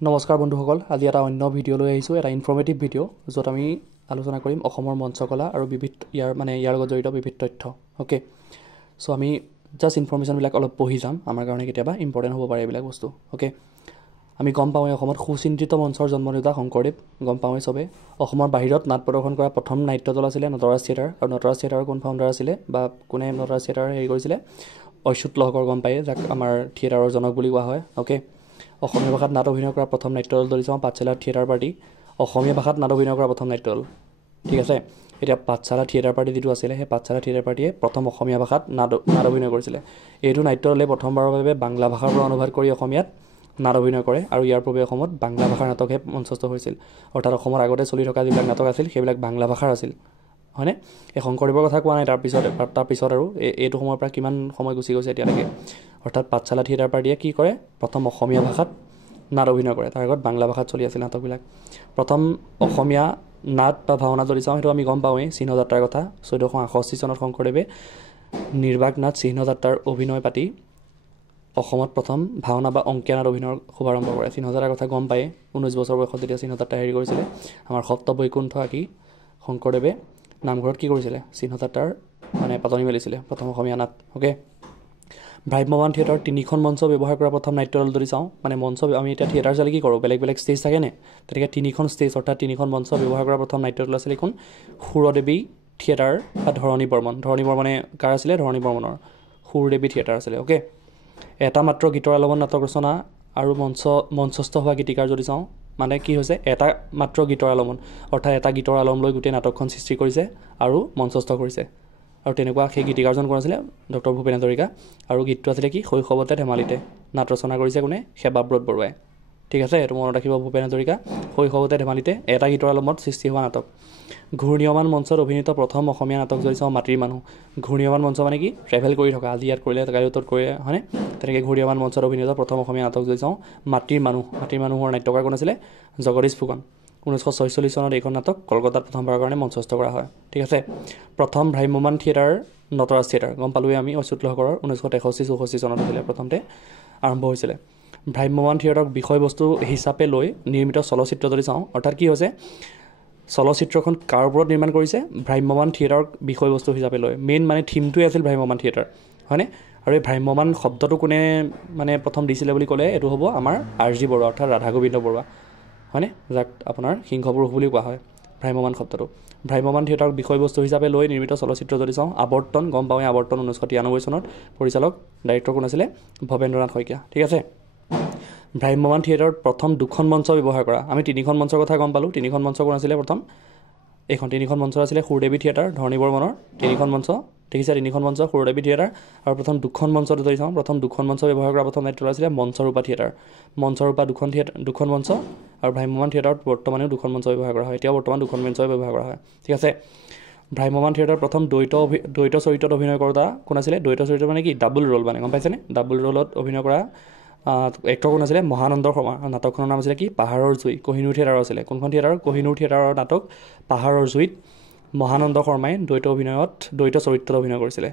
নমস্কাৰ বন্ধুসকল, আজি এটা অন্য ভিডিঅ' লৈ আহিছোঁ, এটা ইনফৰ্মেটিভ ভিডিঅ' য'ত আমি আলোচনা কৰিম অসমৰ মঞ্চকলা আৰু ইয়াৰ লগত জড়িত বিবিধ তথ্য। অ'কে, চ' আমি জাষ্ট ইনফৰ্মেশ্যনবিলাক অলপ পঢ়ি যাম, আমাৰ কাৰণে কেতিয়াবা ইম্পৰ্টেণ্ট হ'ব পাৰে এইবিলাক বস্তু। অ'কে, আমি গম পাওঁৱেই অসমত সুচিন্তিত মঞ্চৰ জন্মদাতা শংকৰদেৱ, গম পাওঁৱেই চবেই। অসমৰ বাহিৰত নাট প্ৰদৰ্শন কৰা প্ৰথম নাট্য দল আছিলে নটৰাজ থিয়েটাৰ, আৰু নটৰাজ থিয়েটাৰৰ কোন ফাউণ্ডাৰ আছিলে বা কোনে নটৰাজ থিয়েটাৰ হেৰি কৰিছিলে? অচ্যুত লহকৰ, গম পায়ে, যাক আমাৰ থিয়েটাৰৰ জনক বুলি কোৱা হয়। অ'কে, অসমীয়া ভাষাত নাট অভিনয় কৰা প্ৰথম নাট্য দল ধৰি চাওঁ পাঠশালা থিয়েটাৰ পাৰ্টি। অসমীয়া ভাষাত নাট অভিনয় কৰা প্ৰথম নাট্য দল, ঠিক আছে। এতিয়া পাঠশালা থিয়েটাৰ পাৰ্টি যিটো আছিলে, সেই পাঠশালা থিয়েটাৰ পাৰ্টিয়ে প্ৰথম অসমীয়া ভাষাত নাট অভিনয় কৰিছিলে। এইটো নাট্য দলে প্ৰথমবাৰৰ বাবে বাংলা ভাষাৰ পৰা অনুবাদ কৰি অসমীয়াত নাট অভিনয় কৰে, আৰু ইয়াৰ পূৰ্বে অসমত বাংলা ভাষাৰ নাটকহে মঞ্চস্থ হৈছিল। অৰ্থাৎ অসমৰ আগতে চলি থকা যিবিলাক নাটক আছিল সেইবিলাক বাংলা ভাষাৰ আছিল, হয়নে? এই শংকৰদেৱৰ কথা কোৱা নাই, তাৰপিছত আৰু এইটো সময়ৰ পৰা কিমান সময় গুচি গৈছে এতিয়ালৈকে। অৰ্থাৎ পাঠশালা থিয়েটাৰ পাৰ্টিয়ে কি কৰে? প্ৰথম অসমীয়া ভাষাত নাট অভিনয় কৰে, তাৰ আগত বাংলা ভাষাত চলি আছিল নাটকবিলাক। প্ৰথম অসমীয়া নাট বা ভাওনা যদি চাওঁ, সেইটো আমি গম পাওঁৱেই, চিহ্নযাত্ৰাৰ কথা। 1468 চনত শংকৰদেৱে নিৰ্বাক নাট চিহ্নযাত্ৰাৰ অভিনয় পাতি অসমত প্ৰথম ভাওনা বা অংকীয়া নাট অভিনয়ৰ শুভাৰম্ভ কৰে। চিহ্নযাত্ৰাৰ কথা গম পায়ে, 19 বছৰ বয়সত যেতিয়া চিহ্নযাত্ৰা হেৰি কৰিছিলে, আমাৰ সপ্ত বৈকুণ্ঠ আঁকি শংকৰদেৱে নামঘৰত কি কৰিছিলে? চিহ্নযাত্ৰাৰ পাতনি মেলিছিলে, প্ৰথম অসমীয়া নাট। অ'কে, ভ্ৰাম্যমান থিয়েটাৰ 3খন মঞ্চ ব্যৱহাৰ কৰা প্ৰথম নাট্য দল যদি চাওঁ, মঞ্চ আমি এতিয়া থিয়েটাৰ চালে কি কৰোঁ? বেলেগ বেলেগ ষ্টেজ থাকেনে? তেনেকৈ 3খন ষ্টেজ অৰ্থাৎ 3খন মঞ্চ ব্যৱহাৰ কৰা প্ৰথম নাট্য দল আছিলে এইখন সুৰদেৱী থিয়েটাৰ বা ধৰণী বৰ্মন। ধৰণী বৰ্মনে কাৰ আছিলে? ধৰণী বৰ্মনৰ সুৰদেৱী থিয়েটাৰ আছিলে। অ'কে, এটা মাত্ৰ গীতৰ আলমত নাটক ৰচনা আৰু মঞ্চস্থ হোৱা গীতিকাৰ যদি চাওঁ, কি হৈছে? এটা মাত্ৰ গীতৰ আলমন, অৰ্থাৎ এটা গীতৰ আলম লৈ গোটেই নাটকখন সৃষ্টি কৰিছে আৰু মঞ্চস্থ কৰিছে। আৰু তেনেকুৱা সেই গীতিকাৰজন কোন আছিলে? ডক্টৰ ভূপেন হাজৰিকা। আৰু গীতটো আছিলে কি? শৈশৱতে ধেমালিতে। নাট ৰচনা কৰিছে কোনে? সেৱাব্ৰত বৰুৱাই। ঠিক আছে, এইটো মনত ৰাখিব, ভূপেন হাজৰিকা। শৈশৱতে ধেমালিতে এটা গীতৰ আলমত সৃষ্টি হোৱা নাটক। ঘূৰ্ণীয়মান মঞ্চত অভিনীত প্ৰথম অসমীয়া নাটক যদি চাওঁ, মাটিৰ মানুহ। ঘূৰ্ণীয়মান মঞ্চ মানে কি? ট্ৰেভেল কৰি থকা, আজি ইয়াত কৰিলে কালি ত'ত কৰিলে, হয়নে? তেনেকৈ ঘূৰ্ণীয়মান মঞ্চত অভিনীত প্ৰথম অসমীয়া নাটক যদি চাওঁ, মাটিৰ মানুহ। মাটিৰ মানুহৰ নাট্যকাৰ কোন আছিলে? জগদীশ ফুকন। 1946 চনত এইখন নাটক কলকাতাত প্ৰথমবাৰৰ কাৰণে মঞ্চস্থ কৰা হয়। ঠিক আছে, প্ৰথম ভ্ৰাম্যমান থিয়েটাৰ নটৰাজ থিয়েটাৰ, গম পালোঁৱেই আমি, অচ্যুত লহকৰৰ 1963-64 চনত আছিলে প্ৰথমতে আৰম্ভ হৈছিলে। ভ্ৰাম্যমান থিয়েটাৰক বিষয়বস্তু হিচাপে লৈ নিৰ্মিত চলচ্চিত্ৰ যদি চাওঁ, অৰ্থাৎ কি হৈছে? চলচ্চিত্ৰখন কাৰ ওপৰত নিৰ্মাণ কৰিছে? ভ্ৰাম্যমান থিয়েটাৰক বিষয়বস্তু হিচাপে লৈ। মেইন থিমটোৱে আছিল ভ্ৰাম্যমান থিয়েটাৰ, হয়নে? আৰু এই ভ্ৰাম্যমান শব্দটো কোনে প্ৰথম দিছিলে বুলি ক'লে, এইটো হ'ব আমাৰ R.G. বৰুৱা, অৰ্থাৎ ৰাধা গোবিন্দ বৰুৱা, হয়নে? যাক আপোনাৰ সিংহপুৰুষ বুলি কোৱা হয় ভ্ৰাম্যমান শব্দটো। ভ্ৰাম্যমান থিয়েটাৰক বিষয়বস্তু হিচাপে লৈ নিৰ্মিত চলচ্চিত্ৰ যদি চাওঁ, আৱৰ্তন, গম পাওঁৱেই, আৱৰ্তন 1993 চনত, পৰিচালক ডাইৰেক্টৰ কোন আছিলে? ভৱেন্দ্ৰনাথ শইকীয়া। ঠিক আছে, ভ্ৰাম্যমান থিয়েটাৰত প্ৰথম 2খন মঞ্চ ব্যৱহাৰ কৰা। আমি 3খন মঞ্চৰ কথা গম পালোঁ। 3খন মঞ্চ কোন আছিলে? প্ৰথম এইখন 3খন মঞ্চ আছিলে সুৰদেৱী থিয়েটাৰ, ধৰণী বৰ্মনৰ 3খন মঞ্চ, দেখিছে? 3খন মঞ্চ সুৰদেৱী থিয়েটাৰ। আৰু প্ৰথম 2খন মঞ্চ যদি চাওঁ, প্ৰথম 2খন মঞ্চ ব্যৱহাৰ কৰা প্ৰথম নাট্য আছিলে মঞ্চৰূপা থিয়েটাৰ। মঞ্চৰূপা 2খন মঞ্চ, আৰু ভ্ৰাম্যমান থিয়েটাৰত বৰ্তমানেও 2খন মঞ্চ ব্যৱহাৰ কৰা হয়, এতিয়াও বৰ্তমান 2খন মঞ্চ ব্যৱহাৰ কৰা হয়। ঠিক আছে, ভ্ৰাম্যমান থিয়েটাৰ প্ৰথম দ্বৈত চৰিত্ৰত অভিনয় কৰা কোন আছিলে? দ্বৈত চৰিত্ৰ কি? ডাবল ৰোল, গম পাইছেনে? ডাবল ৰোলত অভিনয় কৰা এক্টৰ কোন আছিলে? মহানন্দ শৰ্মা। নাটকখনৰ নাম আছিলে কি? পাহাৰৰ জুই। কোহিনুৰ থিয়েটাৰৰ আছিলে। কোনখন থিয়েটাৰ? কোহিনুৰ থিয়েটাৰৰ নাটক পাহাৰৰ জুইত মহানন্দ শৰ্মাই দ্বৈত চৰিত্ৰত অভিনয় কৰিছিলে।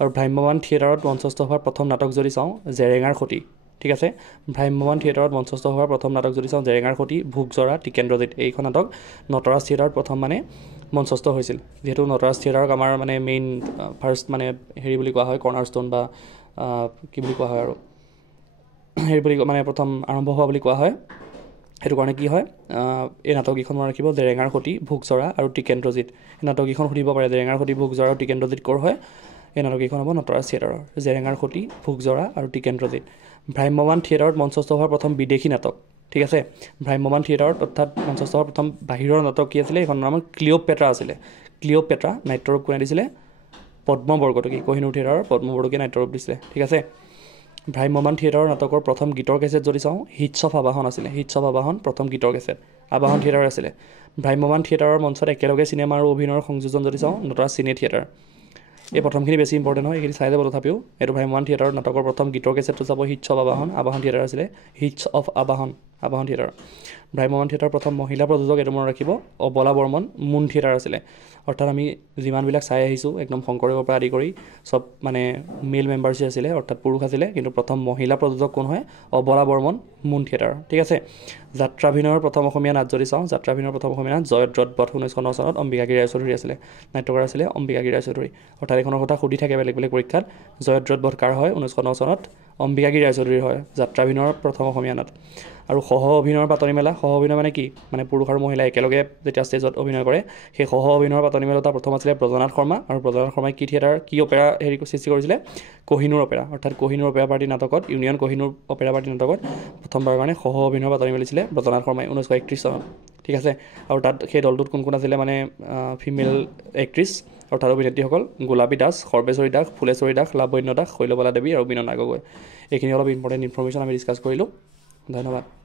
আৰু ভ্ৰাম্যমান থিয়েটাৰত মঞ্চস্থ হোৱাৰ প্ৰথম নাটক যদি চাওঁ, জেৰেঙাৰ সতী। ঠিক আছে, ভ্ৰাম্যমান থিয়েটাৰত মঞ্চস্থ হোৱাৰ প্ৰথম নাটক যদি চাওঁ, জেৰেঙাৰ সতী, ভোগজৰা, টিকেন্দ্ৰজিৎ। এইখন নাটক নটৰাজ থিয়েটাৰত প্ৰথম মঞ্চস্থ হৈছিল। যিহেতু নটৰাজ থিয়েটাৰক আমাৰ মেইন ফাৰ্ষ্ট হেৰি বুলি কোৱা হয়, কৰ্নাৰ ষ্ট'ন বা কি বুলি কোৱা হয় আৰু হেৰি বুলি প্ৰথম আৰম্ভ হোৱা বুলি কোৱা হয়। সেইটো কাৰণে কি হয়, এই নাটককেইখন মনত ৰাখিব, জেৰেঙাৰ সতী, ভোগজৰা আৰু টিকেন্দ্ৰজিৎ। এই নাটককেইখন সুধিব পাৰে, জেৰেঙাৰ সতী, ভোগজৰা আৰু টিকেন্দ্ৰজিৎ ক'ৰ হয়? এই নাটককেইখন হ'ব নটৰাজ থিয়েটাৰৰ, জেৰেঙাৰ সতী, ভোগজৰা আৰু টিকেন্দ্ৰজিৎ। ভ্ৰাম্যমান থিয়েটাৰত মঞ্চস্থ হোৱাৰ প্ৰথম বিদেশী নাটক। ঠিক আছে, ভ্ৰাম্যমান থিয়েটাৰত অৰ্থাৎ মঞ্চস্থ হোৱাৰ প্ৰথম বাহিৰৰ নাটক কি আছিলে? এইখনৰ নাম ক্লিঅ'পেট্ৰা আছিলে। ক্লিঅ'পেট্ৰা নাট্যৰূপ কোনে দিছিলে? পদ্ম বৰকটকী। কোহিনুৰ থিয়েটাৰৰ পদ্ম বৰকটকীয়ে নাট্যৰূপ দিছিলে। ঠিক আছে, ভ্ৰাম্যমান থিয়েটাৰৰ নাটকৰ প্ৰথম গীতৰ কেছেট যদি চাওঁ, হিটছ অফ আবাহন আছিলে। হিটছ অফ আবাহন প্ৰথম গীতৰ কেছেট, আবাহন থিয়েটাৰ আছিলে। ভ্ৰাম্যমান থিয়েটাৰৰ মঞ্চত একেলগে চিনেমা আৰু অভিনয়ৰ সংযোজন যদি চাওঁ, নটৰাজ চিনে থিয়েটাৰ। এই প্ৰথমখিনি বেছি ইম্পৰ্টেণ্ট হয়, এইখিনি চাই যাব তথাপিও। এইটো ভ্ৰাম্যমান থিয়েটাৰৰ নাটকৰ প্ৰথম গীতৰ কেছেটটো চাব, hits of Abahan, Abahan theatre আছিলে। Hits of Abahan, Abahan theatre. ভ্ৰাম্যমান থিয়েটাৰৰ প্ৰথম মহিলা প্ৰযোজক এইটো মনত ৰাখিব অবলা বৰ্মন মুন থিয়েটাৰ আছিলে অৰ্থাৎ আমি যিমানবিলাক চাই আহিছোঁ একদম শংকৰদেৱৰ পৰা আদি কৰি চব মানে মেল মেম্বাৰ্ছে আছিলে অৰ্থাৎ পুৰুষ আছিলে কিন্তু প্ৰথম মহিলা প্ৰযোজক কোন হয় অবলা বৰ্মন মুন থিয়েটাৰ ঠিক আছে যাত্ৰাভিনয়ৰ প্ৰথম অসমীয়া নাট যদি চাওঁ যাত্ৰাভিনয়ৰ প্ৰথম অসমীয়া নাট জয়দ্ৰত বধ 1909 চনত অম্বিকাগিৰি ৰায়চৌধুৰী আছিলে নাট্যকাৰ আছিলে অম্বিকাগিৰি ৰায়চৌধুৰী অৰ্থাৎ এইখনৰ কথা সুধি থাকে বেলেগ বেলেগ পৰীক্ষাত জয়দ্ৰত বধ কাৰ হয় 1909 চনত অম্বিকাগিৰি ৰায়চৌধুৰীৰ হয় যাত্ৰাভিনয়ৰ প্ৰথম অসমীয়া নাট আৰু সহ অভিনয়ৰ পাতনি মেলা সহ অভিনয় মানে কি মানে পুৰুষ আৰু মহিলা একেলগে যেতিয়া ষ্টেজত অভিনয় কৰে সেই সহ অভিনয়ৰ পাতনি মেলা প্ৰথম আছিলে ব্ৰজনাথ শৰ্মা আৰু ব্ৰজনাথ শৰ্মাই কি থিয়েটাৰ কি অপেৰা সৃষ্টি কৰিছিলে কোহিনুৰ অপেৰা অৰ্থাৎ কোহিনুৰ অপেৰা পাৰ্টি নাটকত ইউনিয়ন কোহিনুৰ অপেৰা পাৰ্টি নাটকত প্ৰথমবাৰৰ কাৰণে সহ অভিনয়ৰ পাতনি মেলিছিলে ব্ৰজনাথ শৰ্মাই 1931 চনত ঠিক আছে আৰু তাত সেই দলটোত কোন কোন আছিলে মানে ফিমেল এক্ট্ৰেছ অৰ্থাৎ অভিনেত্ৰীসকল গোলাপী দাস সৰ্বেশ্বৰী দাস ফুলেশ্বৰী দাস লাৱণ্য দাস শৈলবালা দেৱী আৰু বীণা গগৈ এইখিনি অলপ ইম্পৰ্টেণ্ট ইনফৰ্মেশ্যন আমি ডিছকাছ কৰিলোঁ ধন্যবাদ